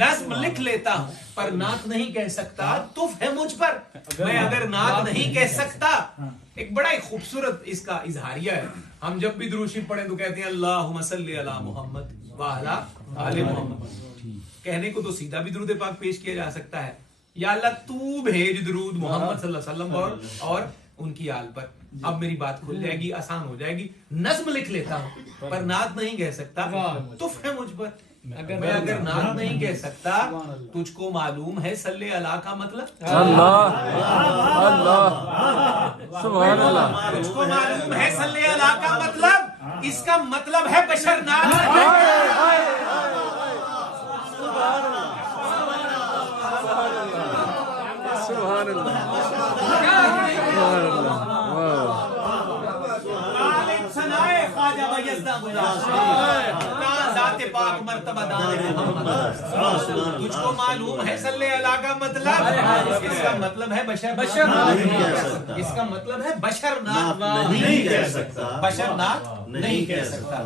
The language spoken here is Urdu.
نظم لکھ لیتا ہوں پر نعت نہیں کہہ سکتا، تف ہے مجھ پر میں اگر نعت نہیں کہہ سکتا۔ ایک بڑا ہی خوبصورت اس کا اظہاریہ ہے، ہم جب بھی درود شریف پڑھیں تو کہتے ہیں اللہم صلی علی محمد وعلی آل محمد۔ کہنے کو تو سیدھا بھی درود پاک پیش کیا جا سکتا ہے، یا اللہ تو بھیج درود محمد صلی اللہ علیہ وسلم اور ان کی آل پر۔ اب میری بات کھل جائے گی، آسان ہو جائے گی۔ نظم لکھ لیتا ہوں پر نعت نہیں کہہ سکتا، تف ہے مجھ پر میں اگر نعت نہیں کہہ سکتا۔ تجھ کو معلوم ہے صلی اللہ کا مطلب؟ اللہ سبحان اللہ۔ تجھ کو معلوم ہے صلی اللہ کا مطلب؟ اس کا مطلب ہے بشر نعت سبحان اللہ۔ ذات پاک مرتبہ دان محمد۔ تجھ کو معلوم ہے صلی اللہ کا مطلب؟ اس کا مطلب ہے بشر، اس کا مطلب ہے بشر نعت نہیں کہہ سکتا، بشر نعت نہیں کہہ سکتا۔